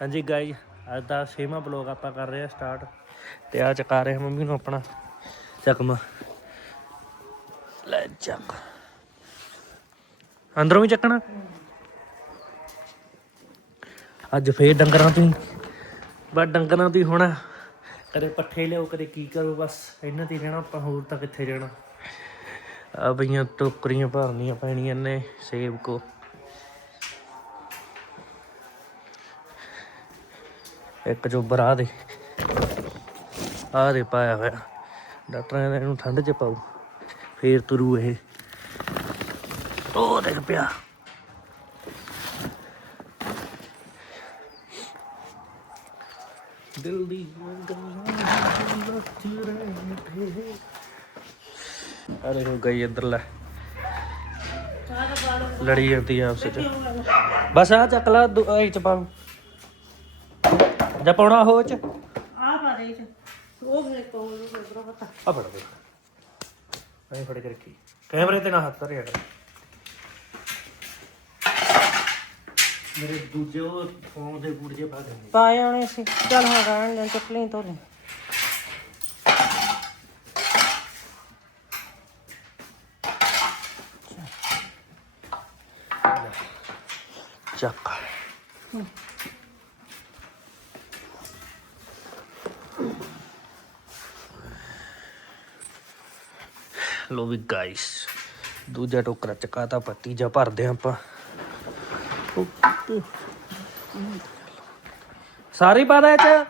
ਹਾਂਜੀ ਗਾਈ ਅੱਜ ਦਾ ਛੇਵਾਂ ਬਲੌਗ ਆਪਾਂ ਕਰ ਰਹੇ ਆ ਸਟਾਰਟ ਤੇ ਆ ਚਕਾ ਰਹੇ ਮੰਮੀ ਨੂੰ ਆਪਣਾ ਚੱਕਮਾ। ਲੈ ਚੱਕ। ਅੰਦਰੋਂ ਵੀ ਚੱਕਣਾ? ਅੱਜ ਫੇਰ ਡੰਗਰਾਂ ਤੋਂ ਬਸ ਡੰਗਰਾਂ ਤੋਂ ਹੁਣ। ਕਦੇ ਪੱਠੇ ਲਿਆਓ, ਕਦੇ ਕੀ ਕਰੋ, ਬਸ ਇਹਨਾਂ ਤੇ ਰਹਿਣਾ, ਆਪਾਂ ਹੋਰ ਤਾਂ ਕਿੱਥੇ ਜਾਣਾ। ਆ ਬਈਆਂ ਟੋਕਰੀਆਂ ਭਰਨੀਆਂ ਪੈਣੀਆਂ ਨੇ ਸੇਬ ਕੋ। ਇੱਕ ਚੋਬਰ ਆ ਦੇ। ਆ ਦੇ ਪਾਇਆ ਹੋਇਆ। ਡਾਕਟਰਾਂ ਨੇ ਇਹਨੂੰ ਠੰਡ 'ਚ ਪਾਉ ਫੇਰ ਤੁਰੂ ਇਹ। ਉਹ ਦੇਖ ਪਿਆ। ਦਿਲ ਦੀ ਗੱਲਾਂ ਲੱਥ ਅਰੇ ਹੋ ਗਈ ਇੱਧਰ ਲੈ। ਲੜੀ ਜਾਂਦੀ ਆ ਆਪਸ ਚ। ਬਸ ਆ ਚੱਕ ਲਾ, ਦੁ- ਇਹ ਚ ਪਾ। ਜਾ ਪਾਉਣਾ ਹੋ ਚ? ਆ ਪਾ ਦੇ ਚ ਉਹ ਫਿਰ ਕੋਲ ਨੂੰ ਉਧਰੋਂ ਪਤਾ ਆ ਫੜ ਦੇ। ਐਂ ਫੜ ਕੇ ਰੱਖੀ। ਕੈਮਰੇ ਤੇ ਨਾ ਹੱਥ ਧਰਿਆ ਕਰ ਮੇਰੇ ਦੂਜੇ ਉਹ ਫੋਨ ਦੇ ਬੂਟ ਜੇ ਪਾ ਦੇ ਪਾਏ ਆਉਣੇ ਸੀ। ਚੱਲ ਹਾਂ ਗਾਣ ਦੇ ਚੱਪਲੀ ਤੋਂ ਲੈ ਚੱਕ ਲੋ ਵੀ ਗਾਇਸ ਦੂਜਾ ਟੋਕਰਾ ਚਕਾਤਾ ਪੱਤੀ ਜਾ ਭਰਦੇ ਆਪਾਂ। ਸਾਰੀ ਪਾ ਦੇ ਚ।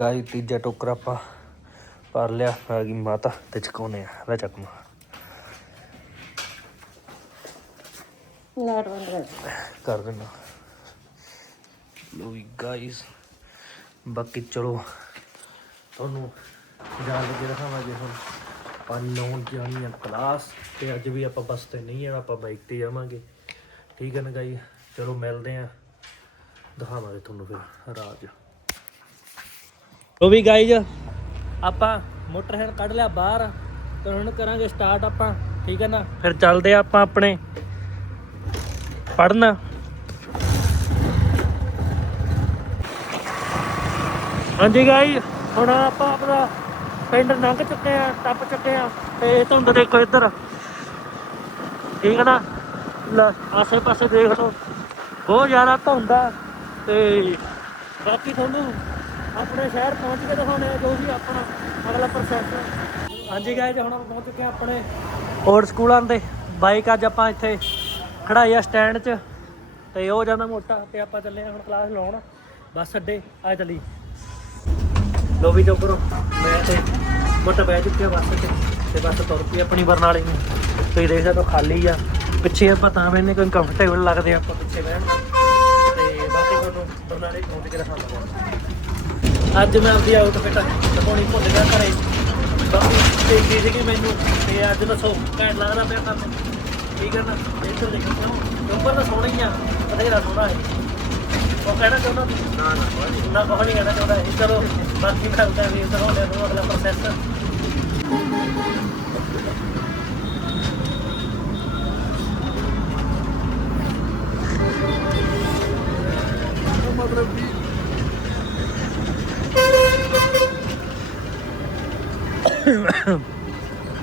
ਗਾਈ ਤੀਜਾ ਟੋਕਰਾ ਆਪਾਂ ਭਰ ਲਿਆ ਆ ਗਈ ਮਾਤਾ ਤੇ ਚਕਾਉਨੇ ਆ ਲੈ ਲਾਈਟ ਬੰਦ ਕਰ ਕਰ ਦੇਣਾ ਲੋ ਵੀ ਗਾਇਸ ਬਾਕੀ ਚਲੋ, ਤੁਹਾਨੂੰ ਜਾਣ ਲੱਗੇ ਦਿਖਾਵਾਂਗੇ ਹੁਣ। ਆਪਾਂ ਨੌਨ ਜਾਣੀ ਆ ਕਲਾਸ ਤੇ ਅੱਜ ਵੀ ਆਪਾਂ ਬੱਸ ਤੇ ਨਹੀਂ ਆ ਆਪਾਂ ਬਾਈਕ ਤੇ ਜਾਵਾਂਗੇ। ਠੀਕ ਹੈ ਨਾ ਗਾਈ ਚਲੋ ਮਿਲਦੇ ਆ ਦਿਖਾਵਾਂਗੇ ਤੁਹਾਨੂੰ ਫਿਰ, ਰਾਜ। ਲੋ ਵੀ ਗਾਈਜ਼ ਆਪਾਂ ਮੋਟਰਸਾਈਕਲ ਕੱਢ ਲਿਆ ਬਾਹਰ, ਤੇ ਹੁਣ ਕਰਾਂਗੇ ਸਟਾਰਟ ਆਪਾਂ। ਠੀਕ ਹੈ ਨਾ? ਫਿਰ ਚੱਲਦੇ ਆ ਆਪਾਂ ਆਪਣੇ ਪੜਨਾ ਹਾਂਜੀ ਗਾਈ ਹੁਣ ਆਪਾਂ ਆਪਣਾ ਪਿੰਡ ਲੰਘ ਚੁੱਕੇ ਆ ਟੱਪ ਚੁੱਕੇ ਆ ਤੇ ਧੁੰਦ ਦੇਖੋ ਇੱਧਰ। ਠੀਕ ਹੈ ਨਾ? ਲੈ ਆਸੇ ਪਾਸੇ ਦੇਖ ਲਓ। ਬਹੁਤ ਜ਼ਿਆਦਾ ਧੁੰਦ ਆ ਤੇ ਬਾਕੀ ਤੁਹਾਨੂੰ ਆਪਣੇ ਸ਼ਹਿਰ ਪਹੁੰਚ ਕੇ ਦਿਖਾਉਣੇ ਆ ਜੋ ਵੀ ਆਪਣਾ ਅਗਲਾ ਪ੍ਰੋਸੈਸ ਹਾਂਜੀ ਗਾਇਜ਼ ਹੁਣ ਆਪਾਂ ਪਹੁੰਚ ਚੁੱਕੇ ਆ ਆਪਣੇ ਹੋਰ ਸਕੂਲਾਂ ਦੇ। ਬਾਈਕ ਅੱਜ ਆਪਾਂ ਇੱਥੇ ਖੜਾਈ ਆ ਸਟੈਂਡ 'ਚ ਤੇ ਉਹ ਜਾਂਦਾ ਮੋਟਾ ਤੇ ਆਪਾਂ ਚੱਲੇ ਹੁਣ ਕਲਾਸ ਲਾਉਣ। ਬਸ ਅੱਡੇ, ਆ ਚੱਲੀ ਲੋ ਵੀ ਚੋਬਰੋ ਮੈਂ ਤੇ ਮੋਟਾ ਬਹਿ ਚੁੱਕਿਆ ਬੱਸ 'ਚ ਤੇ ਬੱਸ ਤੁਰ ਪਈ ਆਪਣੀ ਬਰਨਾਲੇ ਨੂੰ। ਤੁਸੀਂ ਦੇਖ ਸਕਦੇ ਹੋ ਖਾਲੀ ਆ। ਪਿੱਛੇ ਆਪਾਂ ਤਾਂ ਬੈਠਨੇ ਕੋਈ ਕੰਫਰਟੇਬਲ ਲੱਗਦੇ ਆ ਆਪਾਂ ਪਿੱਛੇ ਬਹਿਣ ਨੂੰ। ਤੇ ਬਾਕੀ ਤੁਹਾਨੂੰ ਬਰਨਾਲੇ ਪਹੁੰਚ ਕੇ ਦਿਖਾਉਂਦਾ ਅੱਜ ਮੈਂ ਆਪਦੀ ਆਊਟਫਿਟ ਦਿਖਾਉਣੀ ਭੁੱਲ ਗਿਆ ਘਰੇ। ਬਾਕੀ ਤੇ ਕੀ ਸੀਗੀ ਮੈਨੂੰ, ਤੇ ਅੱਜ ਦੱਸੋ ਘੈਂਟ ਲੱਗਦਾ ਪਿਆ ਕੰਮ। ਠੀਕ ਹੈ ਨਾ ਇੱਧਰ ਦੇਖੋ ਕਿਉਂ ਤਾਂ ਸੋਹਣਾ ਹੀ ਆ, ਬਥੇਰਾ ਸੋਹਣਾ ਹੈ। ਉਹ ਕਹਿਣਾ ਚਾਹੁੰਦਾ ਸੀ? ਨਾ ਨਾ ਨਾ ਕੁਛ ਨਹੀਂ ਕਹਿਣਾ ਚਾਹੁੰਦਾ। ਚਲੋ ਬਾਕੀ ਵੀ ਅਗਲਾ ਪ੍ਰੋਸੈਸ ਮਤਲਬ ਵੀ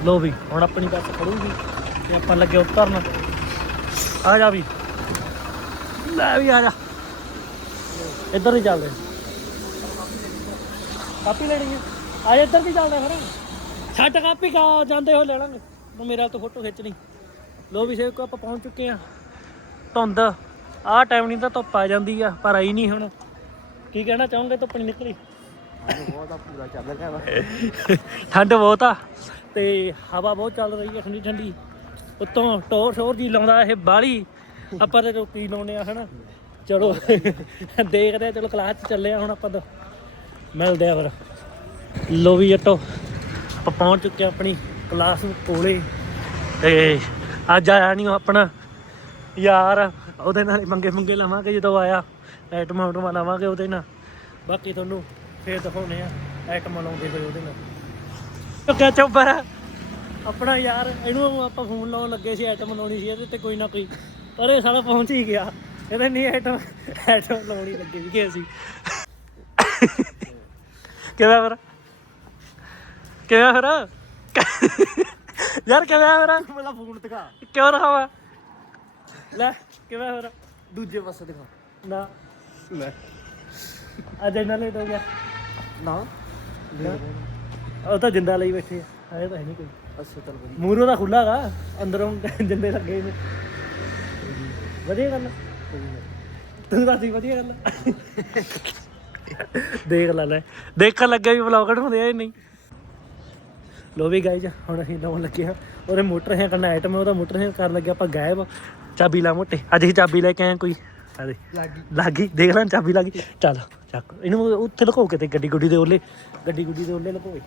ਲੋ ਵੀ ਹੁਣ ਆਪਣੀ ਬੱਸ ਖੜੂਗੀ ਤੇ ਆਪਾਂ ਲੱਗੇ ਉਤਰਨ। ਆ ਜਾ ਵੀ। ਲੈ ਵੀ ਆ ਜਾ। ਇੱਧਰ ਹੀ ਚੱਲਦੇ। ਕਾਪੀ ਲੈਣੀ ਹੈ ਆ ਜਾ ਇੱਧਰ ਵੀ ਚੱਲਦੇ ਫਿਰ? ਛੱਡ ਕਾਪੀ ਕਾ ਜਾਂਦੇ ਹੋ ਲੈ ਲਾਂਗੇ। ਤੂੰ ਮੇਰਾ ਤੋਂ ਫੋਟੋ ਖਿੱਚਣੀ ਲੋ ਵੀ ਸੇਵ ਕੋ ਆਪਾਂ ਪਹੁੰਚ ਚੁੱਕੇ ਆ। ਧੁੰਦ। ਆਹ ਟਾਈਮ ਨਹੀਂ ਤਾਂ ਧੁੱਪ ਆ ਜਾਂਦੀ ਆ, ਪਰ ਆਈ ਨਹੀਂ ਹੁਣ। ਕੀ ਕਹਿਣਾ ਚਾਹੋਗੇ? ਧੁੱਪ ਨਹੀਂ ਨਿਕਲੀ। ਬਹੁਤ ਆ ਪੂਰਾ ਚੱਲ ਰਿਹਾ ਵਾ ਠੰਡ ਬਹੁਤ ਆ। ਤੇ ਹਵਾ ਬਹੁਤ ਚੱਲ ਰਹੀ ਹੈ ਠੰਡੀ ਠੰਡੀ ਉੱਤੋਂ ਟੋਰ ਸ਼ੋਰ ਜੀ ਲਾਉਂਦਾ ਇਹ ਬਾਲੀ। ਆਪਾਂ ਤੇ ਰੋਟੀ ਲਾਉਨੇ ਆ, ਹਨਾ। ਚਲੋ। ਦੇਖਦੇ ਆ ਚਲੋ ਕਲਾਸ ਚ ਚੱਲੇ ਆ ਹੁਣ ਆਪਾਂ ਤਾਂ। ਮਿਲਦੇ ਆ ਫਿਰ। ਲੋ ਵੀ ਜੱਟੋ, ਆਪਾਂ ਪਹੁੰਚ ਚੁੱਕੇ ਆਪਣੀ ਕਲਾਸ ਕੋਲੇ। ਤੇ ਅੱਜ ਆਇਆ ਨਹੀਂ ਆਪਣਾ ਯਾਰ, ਉਹਦੇ ਨਾਲ ਹੀ ਮੰਗੇ ਮੰਗੇ ਲਵਾਂਗੇ ਜਦੋਂ ਆਇਆ। ਐਟਮ ਆਟਮ ਲਵਾਂਗੇ ਉਹਦੇ ਨਾਲ। ਬਾਕੀ ਤੁਹਾਨੂੰ ਫੇਰ ਦਿਖਾਉਨੇ ਆ ਐਟਮ ਲਾਉਂਦੇ ਹੋਏ ਉਹਦੇ ਨਾਲ। ਕਿਆ ਚੁੱਪਰ ਆਪਣਾ ਯਾਰ, ਇਹਨੂੰ ਆਪਾਂ ਫੋਨ ਲਾਉਣ ਲੱਗੇ ਸੀ ਆਈਟਮ ਲਾਉਣੀ ਸੀ, ਇਹਦੇ ਤੇ ਕੋਈ ਨਾ ਕੋਈ। ਪਰ ਇਹ ਸਾਲਾ ਪਹੁੰਚ ਹੀ ਗਿਆ। ਇਹਦੇ ਨਹੀਂ ਆਈਟਮ ਆਈਟਮ ਲਾਉਣੀ ਲੱਗੇ ਸੀ ਅਸੀਂ। ਕਿਵੇਂ ਫਿਰ? ਕਿਵੇਂ ਫਿਰ? ਯਾਰ ਕਿਵੇਂ ਫਿਰ? ਪਹਿਲਾਂ ਫੋਨ ਦਿਖਾ। ਕਿਉਂ ਰਖਾਵਾ ਲੈ ਕਿਵੇਂ ਫਿਰ? ਦੂਜੇ ਪਾਸੇ ਦਿਖਾ। ਨਾ। ਲੈ। ਅੱਜ ਇੰਨਾ ਲੇਟ ਹੋ ਗਿਆ। ਨਾ। ਉਹ ਤਾਂ ਜਿੰਦਾ ਲਈ ਬੈਠੇ ਆ। ਹਜੇ ਤਾਂ ਹੈ ਨਹੀਂ ਕੋਈ। ਅੱਛਾ ਚੱਲ ਵਧੀਆ। ਮੂਹਰੋਂ ਤਾਂ ਖੁੱਲਾ ਗਾ ਅੰਦਰੋਂ ਜਿੰਦੇ ਲੱਗੇ ਨੇ। ਵਧੀਆ ਗੱਲ ਤੂੰ ਦੱਸ ਦੀ ਵਧੀਆ ਗੱਲ। ਦੇਖ ਲੈ ਲੈ। ਦੇਖਣ ਲੱਗੇ ਵੀ ਵਲੌਗ ਹੁੰਦੇ ਆ ਨਹੀਂ। ਲੋ ਵੀ ਗਾਈਜ ਹੁਣ ਅਸੀਂ ਲਾਉਣ ਲੱਗੇ ਆ ਉਹਦੇ ਮੋਟਰ ਹੈ ਕਰਨਾ ਆਈਟਮ ਉਹਦਾ ਮੋਟਰ ਹੈ ਕਰਨ ਲੱਗੇ ਆਪਾਂ ਗਾਇਬ। ਚਾਬੀ ਲਾ ਮੋਟੇ। ਅੱਜ ਅਸੀਂ ਚਾਬੀ ਲੈ ਕੇ ਆਏ ਕੋਈ। ਦੇ ਲੱਗੀ। ਦੇਖ ਲੈ ਚਾਬੀ ਲੱਗੀ। ਚੱਲ ਚੱਕ। ਇਹਨੂੰ ਉੱਥੇ ਲੁਕੋ ਕੇ ਤੇ ਗੱਡੀ ਗੁੱਡੀ ਦੇ ਓਲੇ ਗੱਡੀ ਗੁੱਡੀ ਦੇ ਓਲੇ ਲੁਕੋਏ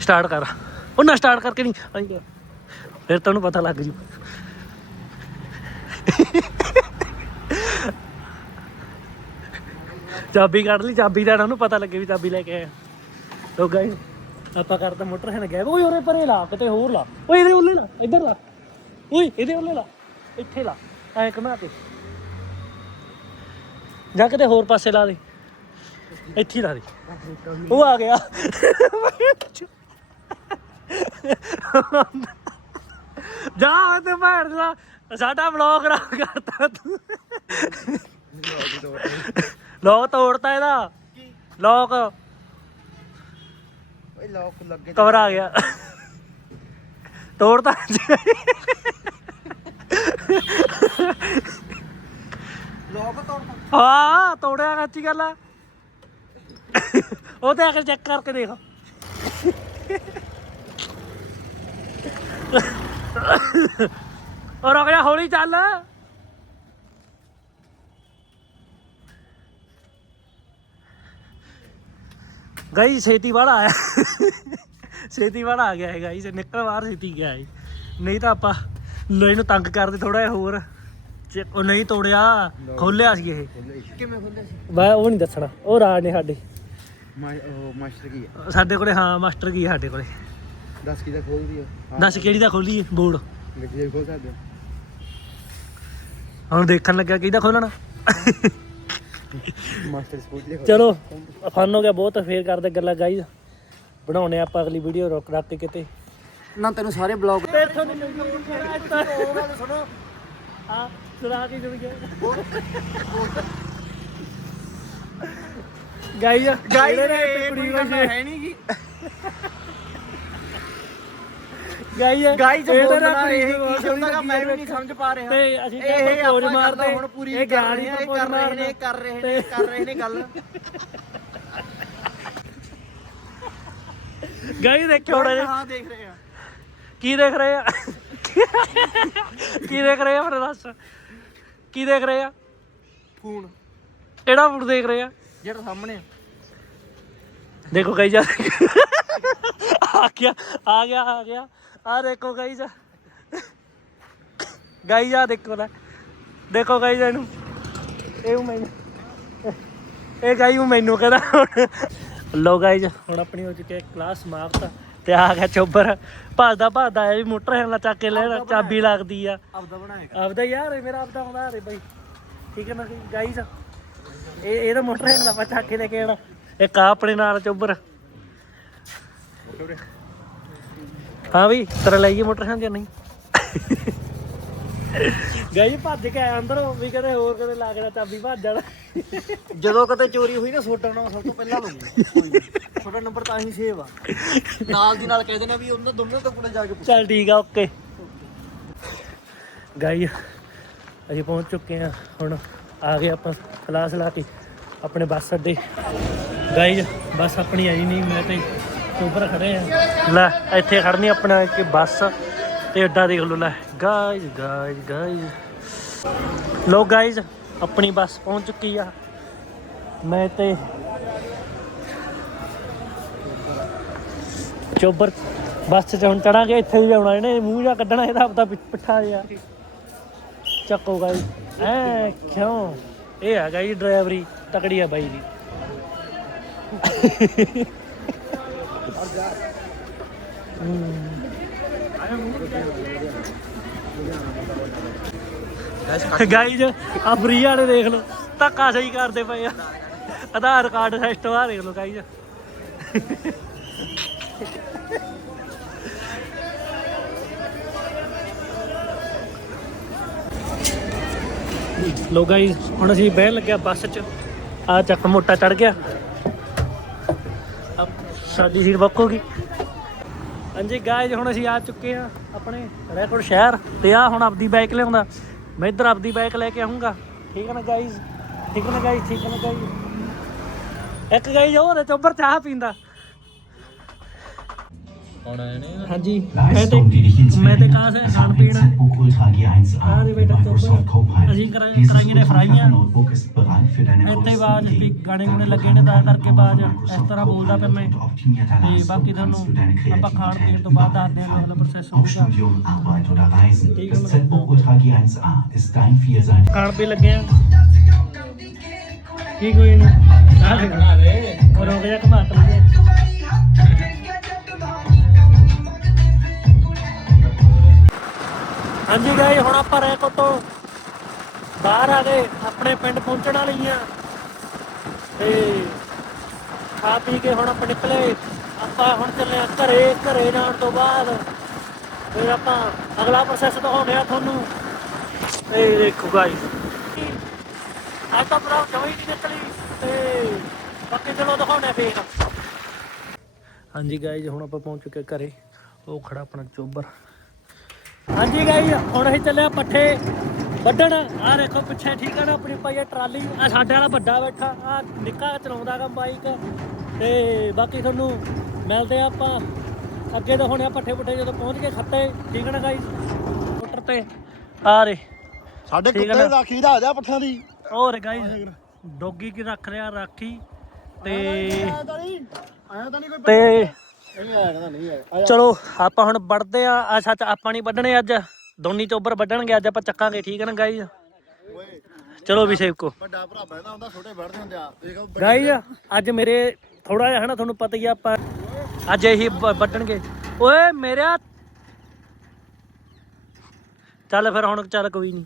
ਸਟਾਰਟ ਕਰ ਉਹ ਨਾ ਸਟਾਰਟ ਕਰਕੇ ਨਹੀਂ। ਫਿਰ ਤੁਹਾਨੂੰ ਪਤਾ ਲੱਗ ਜੂ। ਚਾਬੀ ਕੱਢ ਲਈ, ਚਾਬੀ ਦਾ ਉਹਨੂੰ ਪਤਾ ਲੱਗੇ ਵੀ ਚਾਬੀ ਲੈ ਕੇ ਆਇਆ। ਲੋ ਗਾਇਸ ਆਪਾਂ ਕਰਦਾ ਮੋਟਰ ਹੈ ਨਾ ਗਏ ਓਏ ਉਰੇ ਪਰੇ ਲਾ, ਕਿਤੇ ਹੋਰ ਲਾ। ਓਏ, ਇਹਦੇ ਉੱਲੇ ਲਾ, ਇੱਧਰ ਲਾ। ਓਏ, ਇਹਦੇ ਉੱਲੇ ਲਾ, ਇੱਥੇ ਲਾ। ਐ ਘੁਮਾ ਕੇ। ਜਾਂ ਕਿਤੇ ਹੋਰ ਪਾਸੇ ਲਾ ਦੇ। ਇੱਥੇ ਲਾ ਦੇ। ਉਹ ਆ ਗਿਆ। ਜਾ ਤੇ ਭੈਣ ਦਾ। ਸਾਡਾ ਵਲੌਗ ਖਰਾਬ ਕਰਤਾ ਤੂੰ ਲੋਕ ਤੋੜਤਾ ਇਹਦਾ ਲੋਕ ਓਏ ਲੋਕ ਲੱਗੇ ਕਵਰ ਆ ਗਿਆ ਤੋੜਤਾ ਲੋਕ ਤੋੜਦਾ ਹਾਂ ਤੋੜਿਆ ਕੱਚੀ ਗੱਲ ਆ ਉਹ ਤੇ ਆ ਕੇ ਚੈੱਕ ਕਰਕੇ ਦੇਖ ਔਰ ਰੁਕ ਜਾ ਹੌਲੀ ਚੱਲ। ਗਈ ਛੇਤੀ ਵਾਲਾ ਆਇਆ। ਛੇਤੀ ਵਾਲਾ ਆ ਗਿਆ ਹੈ ਗਾਈ ਨਿਕਲ ਬਾਹਰ ਛੇਤੀ ਗਿਆ ਹੈ ਨਹੀਂ ਤਾਂ ਆਪਾਂ ਲੋ ਇਹਨੂੰ ਤੰਗ ਕਰਦੇ ਥੋੜਾ ਜਿਹਾ ਹੋਰ। ਜੇ ਉਹ ਨਹੀਂ ਤੋੜਿਆ ਖੋਲਿਆ ਸੀ ਇਹ। ਕਿਵੇਂ ਖੁੱਲੇ ਸੀ? ਬਾ ਉਹ ਨਹੀਂ ਦੱਸਣਾ ਉਹ ਰਾਜ ਨੇ ਸਾਡੇ। ਮਾ ਉਹ ਮਾਸਟਰ ਕੀ ਹੈ ਸਾਡੇ ਕੋਲੇ ਹਾਂ ਮਾਸਟਰ ਕੀ ਆ ਸਾਡੇ ਕੋਲੇ। ਦੱਸ ਕਿਦਾ ਖੋਲਦੀ ਆ? ਦੱਸ ਕਿਹੜੀ ਦਾ ਖੋਲੀਏ ਬੋਰਡ। ਵਿੱਚ ਜੇ ਖੋਲ ਸਕਦੇ ਹੁਣ ਦੇਖਣ ਲੱਗਿਆ ਕਿਹਦਾ ਖੋਲਣਾ। ਮਾਸਟਰ ਸਪੋਰਟ ਲਿਖੋ ਚਲੋ ਫਨ ਹੋ ਗਿਆ ਬਹੁਤ ਫੇਰ ਕਰਦੇ ਗੱਲਾਂ ਗਾਈਜ਼ ਬਣਾਉਣੇ ਆਪਾਂ ਅਗਲੀ ਵੀਡੀਓ ਰੁਕ ਰੱਖ ਕੇ ਕਿਤੇ। ਨਾ ਤੈਨੂੰ ਸਾਰੇ ਬਲੌਗ ਤੇ ਤੁਹਾਨੂੰ ਸੁਣੋ। ਆ ਸੁਣਾ ਕੇ ਜੁੜ ਗਿਆ। ਗਾਈਜ਼ ਗਾਈ ਕੁੜੀ ਨੂੰ ਹੈ ਨਹੀਂ ਕੀ ਗਾਈਜ਼ ਗਾਈ ਚ ਇਹਦੇ ਨਾਲ ਬੋਲਣਾ ਇਹ ਕੀ ਹੁੰਦਾ ਸੋਹਣੀ ਮੈਂ ਵੀ ਨਹੀਂ ਸਮਝ ਪਾ ਰਿਹਾ। ਤੇ ਅਸੀਂ ਇਹ ਪੋਜ ਮਾਰਦੇ ਹੁਣ ਪੂਰੀ ਇਹ ਕਰ ਗਾਲੀ ਰਹੇ ਨੇ ਪੋਜ ਕਰ ਰਹੇ ਨੇ ਕਰ ਰਹੇ ਨੇ ਕਰ ਰਹੇ ਨੇ ਗੱਲ। ਗਾਈ ਦੇਖਿਓ ਹੁਣ ਇਹ। ਹਾਂ ਦੇਖ ਰਹੇ। ਆ ਕੀ ਦੇਖ ਰਹੇ ਆ? ਕੀ ਦੇਖ ਰਹੇ ਆ ਫਿਰ ਦੱਸ? ਕੀ ਦੇਖ ਰਹੇ ਆ? ਫੋਨ। ਕਿਹੜਾ ਫੂਡ ਦੇਖ ਰਹੇ ਆ? ਜਿਹੜਾ ਸਾਹਮਣੇ ਦੇਖੋ ਗਈ ਜਾ। ਆ ਗਿਆ ਆ ਗਿਆ ਆ ਗਿਆ। ਆ ਦੇਖੋ ਗਈ ਜਾ। ਗਈ ਜਾ ਦੇਖੋ ਲੈ। ਦੇਖੋ ਗਈ ਜਾ ਇਹਨੂੰ। ਇਹ ਮੈਨੂੰ। ਇਹ ਗਾਈ ਉਹ ਮੈਨੂੰ ਕਹਿੰਦਾ ਹੁਣ। ਲੋ ਗਾਈਜ਼ ਹੁਣ ਆਪਣੀ ਹੋ ਚੁੱਕੀ ਹੈ ਕਲਾਸ ਸਮਾਪਤ। ਤੇ ਆ ਗਿਆ ਚੋਬਰ। ਭੱਜਦਾ ਭੱਜਦਾ ਆਇਆ ਵੀ ਮੋਟਰ ਹੈਂਡਲ ਚੱਕ ਕੇ ਲੈਣਾ ਚਾਬੀ ਲੱਗਦੀ ਆ। ਆਪਦਾ ਬਣਾਏਗਾ ਆਪਦਾ ਯਾਰ ਇਹ ਮੇਰਾ ਆਪਦਾ ਆਉਂਦਾ ਰੇ ਬਾਈ। ਠੀਕ ਹੈ ਨਾ ਗਾਈਜ਼ ਇਹ ਇਹਦਾ ਮੋਟਰ ਹੈਂਡਲ ਆਪਾਂ ਚੱਕ ਕੇ ਲੈ ਕੇ ਆਣਾ ਇੱਕ ਆ ਆਪਣੇ ਨਾਲ ਚੋਬਰ ਹਾਂ ਵੀ ਤੇਰਾ ਲਈਏ ਮੋਟਰ ਹੈਂਡਲ ਜਾਂ ਨਹੀਂ? ਗਾਈ ਭੱਜ ਕੇ ਆਇਆ ਅੰਦਰ ਵੀ ਕਦੇ ਹੋਰ ਕਦੇ ਲਾ ਕੇ ਨਾ ਚਾਬੀ ਭੱਜ ਜਾਣਾ। ਜਦੋਂ ਕਦੇ ਚੋਰੀ ਹੋਈ ਨਾ ਛੋਟਾ ਨਾਮ ਸਭ ਤੋਂ ਪਹਿਲਾਂ ਲਊਂਗਾ। ਛੋਟਾ ਨੰਬਰ ਤਾਂ ਹੀ ਸੇਵ ਆ। ਨਾਲ ਦੀ ਨਾਲ ਕਹਿ ਦੇਣਾ ਵੀ ਉਹਨਾਂ ਦੋਨਾਂ ਤੋਂ ਕੋਲੇ ਜਾ ਕੇ ਪੁੱਛ। ਚੱਲ ਠੀਕ ਆ ਓਕੇ। ਗਾਈ ਅਸੀਂ ਪਹੁੰਚ ਚੁੱਕੇ ਆ ਹੁਣ ਆ ਗਏ ਆਪਾਂ ਕਲਾਸ ਲਾ ਕੇ। ਆਪਣੇ ਬੱਸ ਅੱਡੇ। ਗਾਈਜ਼ ਬੱਸ ਆਪਣੀ ਆਈ ਨਹੀਂ, ਮੈਂ ਤੇ ਉੱਪਰ ਖੜੇ ਆ। ਲੈ, ਇੱਥੇ ਖੜਨੀ ਆਪਣਾ ਇੱਕ ਬੱਸ ਤੇ ਅੱਡਾ ਦੇਖ ਲਓ, ਲੈ। ਗਾਇਜ਼ ਗਾਈਜ਼ ਗਾਇਜ਼ ਲੋ ਗਾਇਜ਼ ਆਪਣੀ ਬੱਸ ਪਹੁੰਚ ਚੁੱਕੀ ਆ। ਮੈਂ ਤੇ ਚੋਬਰ ਬੱਸ 'ਚ ਹੁਣ ਚੜਾਂਗੇ, ਇੱਥੇ ਹੀ ਆਉਣਾ ਇਹਨੇ, ਮੂੰਹ ਜਾ ਕੱਢਣਾ ਇਹਦਾ ਆਪਦਾ ਪਿੱਠਾ ਜਿਹਾ। ਚੱਕੋ ਗਾਈ ਐ ਕਿਉਂ? ਇਹ ਹੈਗਾ ਜੀ ਡਰਾਈਵਰੀ। ਤਕੜੀ ਆ ਬਾਈ ਦੀ ਗਾਈਜ਼ ਆ ਫਰੀ ਵਾਲੇ ਦੇਖ ਲਓ। ਧੱਕਾ ਸਹੀ ਕਰਦੇ ਪਏ ਆ। ਆਧਾਰ ਕਾਰਡ ਸਿਸਟਮ ਆ ਦੇਖ ਲਓ ਗਾਈਜ਼ ਲੋ ਗਾਈਜ਼ ਹੁਣ ਅਸੀਂ ਬਹਿਣ ਲੱਗਿਆ ਬੱਸ 'ਚ। ਆ ਚੱਕ ਮੋਟਾ ਚੜ ਗਿਆ। ਸਾਡੀ ਸੀਟ ਬੁੱਕ ਹੋ ਗਈ। ਹਾਂਜੀ ਗਾਇਜ਼ ਹੁਣ ਅਸੀਂ ਆ ਚੁੱਕੇ ਆ ਆਪਣੇ ਰੈਕੋਰਡ ਸ਼ਹਿਰ ਤੇ ਆ ਹੁਣ ਆਪਦੀ ਬਾਈਕ ਲਿਆਉਂਦਾ। ਮੈਂ ਇੱਧਰ ਆਪਦੀ ਬਾਈਕ ਲੈ ਕੇ ਆਉਂਗਾ ਠੀਕ ਹੈ ਨਾ ਗਾਇਜ਼ ਠੀਕ ਹੈ ਨਾ ਗਾਇਜ਼ ਠੀਕ ਹੈ ਨਾ ਗਾਇਜ਼ ਇੱਕ ਗਾਇਜ਼ ਉਹ ਉਹਦੇ ਚੋਬਰ ਚਾਹ ਪੀਂਦਾ। ਹਾਂਜੀ ਮੈਂ ਤੇ ਮੈਂ ਤੇ ਕਾਹ ਸੇ ਖਾਣ ਪੀਣ ਆ ਦੇ ਬੇਟਾ ਚੋਬਰ ਅਸੀਂ ਕਰਾ- ਕਰਾਈਆਂ ਨੇ ਫਰਾਈਆਂ। ਇੱਥੇ ਬਾਅਦ ਵੀ ਗਾਣੇ ਗੁਣੇ ਲੱਗੇ ਨੇ ਤਾਂ ਕਰਕੇ ਬਾਅਦ ਇਸ ਤਰ੍ਹਾਂ ਬੋਲਦਾ ਪਿਆ ਮੈਂ। ਤੇ ਬਾਕੀ ਤੁਹਾਨੂੰ ਆਪਾਂ ਖਾਣ ਪੀਣ ਤੋਂ ਬਾਅਦ ਦੱਸਦੇ ਹਾਂ ਅਗਲਾ ਪ੍ਰੋਸੈਸ ਹੋਊਗਾ। Studium, Arbeit oder Reisen. Das Z-Buch Ultra G1A ist dein vierseitig. ਖਾਣ ਪੀ ਲੱਗੇ ਆ। ਕੀ ਕੋਈ ਨਹੀਂ ਆ ਦੇ। ਰੁਕ ਜਾ ਘਮਾਤ ਲਈਏ ਹਾਂਜੀ ਗਾਈ ਹੁਣ ਆਪਾਂ ਰੈਕੋ ਤੋਂ ਬਾਹਰ ਆ ਗਏ, ਆਪਣੇ ਪਿੰਡ ਪਹੁੰਚਣ ਵਾਲੀ ਆ। ਤੇ ਖਾ ਪੀ ਕੇ ਹੁਣ ਆਪਾਂ ਨਿਕਲੇ। ਆਪਾਂ ਹੁਣ ਚੱਲੇ ਆ ਘਰੇ ਘਰੇ ਜਾਣ ਤੋਂ ਬਾਅਦ ਫਿਰ ਆਪਾਂ ਅਗਲਾ ਪ੍ਰੋਸੈਸ ਦਿਖਾਉਂਦੇ ਆ ਤੁਹਾਨੂੰ। ਇਹ ਦੇਖੋ ਗਾਈਸ ਅੱਜ ਤਾਂ ਬਰਾ ਜਮਾਈ ਨਹੀਂ ਨਿਕਲੀ, ਤੇ ਬਾਕੀ ਚਲੋ ਦਿਖਾਉਣੇ ਫੇਰ ਹਾਂਜੀ ਗਾਈਸ ਹੁਣ ਆਪਾਂ ਪਹੁੰਚ ਚੁੱਕੇ ਘਰੇ। ਉਹ ਖੜਾ ਆਪਣਾ ਚੋਬਰ। ਹਾਂਜੀ ਗਾਈਸ ਹੁਣ ਅਸੀਂ ਚੱਲੇ ਆ ਪੱਠੇ ਵੱਢਣ। ਆ ਦੇਖੋ ਪਿੱਛੇ ਠੀਕ ਹੈ ਨਾ ਆਪਣੀ ਪਾਈ ਟਰਾਲੀ। ਆ ਸਾਡੇ ਵਾਲਾ ਵੱਡਾ ਬੈਠਾ ਆ ਨਿੱਕਾ ਚਲਾਉਂਦਾ ਗਾ ਬਾਈਕ ਤੇ ਬਾਕੀ ਤੁਹਾਨੂੰ ਮਿਲਦੇ ਆ ਆਪਾਂ। ਅੱਗੇ ਤਾਂ ਹੁਣ ਆ ਪੱਠੇ ਪੁੱਠੇ ਜਦੋਂ ਪਹੁੰਚ ਗਏ ਖੱਤੇ ਠੀਕ ਨਾ ਗਾਈਸ ਮੋਟਰ ਤੇ। ਆ ਰੇ। ਸਾਡੇ ਕੁੱਤੇ? ਦਾ ਖੀਰਾ ਆ ਜਾ ਪੱਠਿਆਂ ਦੀ। ਹੋਰ ਗਾਈਸ ਡੋਗੀ ਕੀ ਰੱਖ ਰਿਹਾ ਰਾਖੀ? ਤੇ ਆਇਆ ਤਾਂ ਨਹੀਂ ਕੋਈ ਤੇ ਨਹੀਂ ਆਇਆ ਤਾਂ ਨਹੀਂ ਆਇਆ ਚਲੋ ਆਪਾਂ ਹੁਣ ਵੱਢਦੇ ਆ। ਆ ਸੱਚ ਆਪਾਂ ਨਹੀਂ ਵੱਢਣੇ ਅੱਜ। ਦੋਨੀ ਚੋਬਰ ਵੱਢਣਗੇ ਅੱਜ ਆਪਾਂ ਚੱਕਾਂਗੇ ਠੀਕ ਹੈ ਨਾ ਓਏ ਚਲੋ ਵੀ ਕੋ। ਵੱਡਾ ਭਰਾ ਬੈਠਦਾ ਹੁੰਦਾ ਛੋਟੇ ਬੈਠਦੇ ਹੁੰਦੇ ਆ। ਦੇਖ ਉਹ ਗਾਈਸ ਅੱਜ ਮੇਰੇ ਥੋੜਾ ਜਿਹਾ ਹਨਾ ਤੁਹਾਨੂੰ ਪਤਾ ਹੀ ਆ ਆਪਾਂ ਅੱਜ ਇਹੀ ਵੱਢਣਗੇ। ਓਏ ਮੇਰਾ ਚੱਲ ਫਿਰ ਹੁਣ ਚੱਲ ਕੋਈ ਨਹੀਂ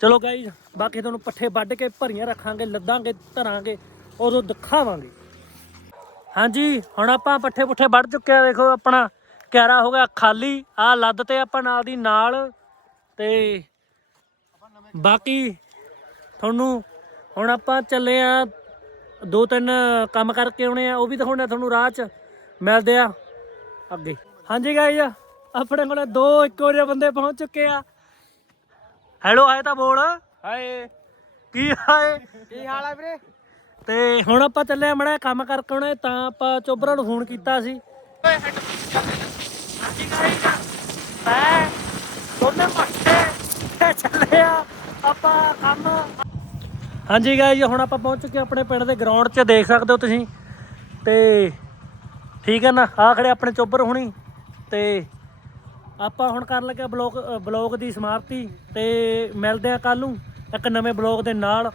ਚਲੋ ਗਾਈਸ ਬਾਕੀ ਤੁਹਾਨੂੰ ਪੱਠੇ ਵੱਢ ਕੇ ਭਰੀਆਂ ਰੱਖਾਂਗੇ ਲੱਦਾਂਗੇ ਧਰਾਂਗੇ ਉਦੋਂ ਦਿਖਾਵਾਂਗੇ। ਹਾਂਜੀ ਹੁਣ ਆਪਾਂ ਪੱਠੇ ਪੁੱਠੇ ਵੱਢ ਚੁੱਕੇ ਆ ਦੇਖੋ ਆਪਣਾ ਕਿਆਰਾ ਹੋ ਗਿਆ ਖਾਲੀ ਆ ਲੱਦ ਤੇ ਆਪਾਂ ਨਾਲ ਦੀ ਨਾਲ ਤੇ ਬਾਕੀ ਤੁਹਾਨੂੰ ਹੁਣ ਆਪਾਂ ਚੱਲੇ ਆ ਦੋ ਤਿੰਨ ਕੰਮ ਕਰਕੇ ਆਉਣੇ ਆ ਉਹ ਵੀ ਦਿਖਾਉਣੇ ਆ ਤੁਹਾਨੂੰ ਰਾਹ 'ਚ ਮਿਲਦੇ ਆ ਅੱਗੇ। ਹਾਂਜੀ ਗਾਈਜ਼ ਆਪਣੇ ਕੋਲੇ ਦੋ ਇੱਕੋ ਜਿਹੇ ਬੰਦੇ ਪਹੁੰਚ ਚੁੱਕੇ ਆ। ਹੈਲੋ ਆਏ ਤਾਂ ਬੋਲ। ਹਾਏ। ਕੀ ਹਾਏ? ਕੀ ਹਾਲ ਹੈ ਵੀਰੇ? ਤੇ ਹੁਣ ਆਪਾਂ ਚੱਲੇ ਆ ਮੜਾ ਕੰਮ ਕਰਕੇ ਆਉਣੇ ਤਾਂ ਆਪਾਂ ਚੋਬਰਾਂ ਨੂੰ ਫੋਨ ਕੀਤਾ ਸੀ। ਮੈਂ ਦੋਨੇ ਚੱਲੇ ਆ। ਆਪਾਂ ਕੰਮ। ਹਾਂਜੀ ਗਾਈਜ਼ ਹੁਣ ਆਪਾਂ ਪਹੁੰਚ ਚੁੱਕੇ ਆਪਣੇ ਪਿੰਡ ਦੇ ਗਰਾਊਂਡ 'ਚ ਦੇਖ ਸਕਦੇ ਹੋ ਤੁਸੀਂ। ਤੇ ਠੀਕ ਹੈ ਨਾ? ਆ ਖੜੇ ਆਪਣੇ ਚੋਬਰ ਹੁਣੀ। ਤੇ ਆਪਾਂ ਹੁਣ ਕਰਨ ਲੱਗੇ ਬਲੌਗ ਬਲੌਗ ਦੀ ਸਮਾਪਤੀ। ਤੇ ਮਿਲਦੇ ਆ ਕੱਲ ਨੂੰ ਇੱਕ ਨਵੇਂ ਬਲੌਗ ਦੇ ਨਾਲ।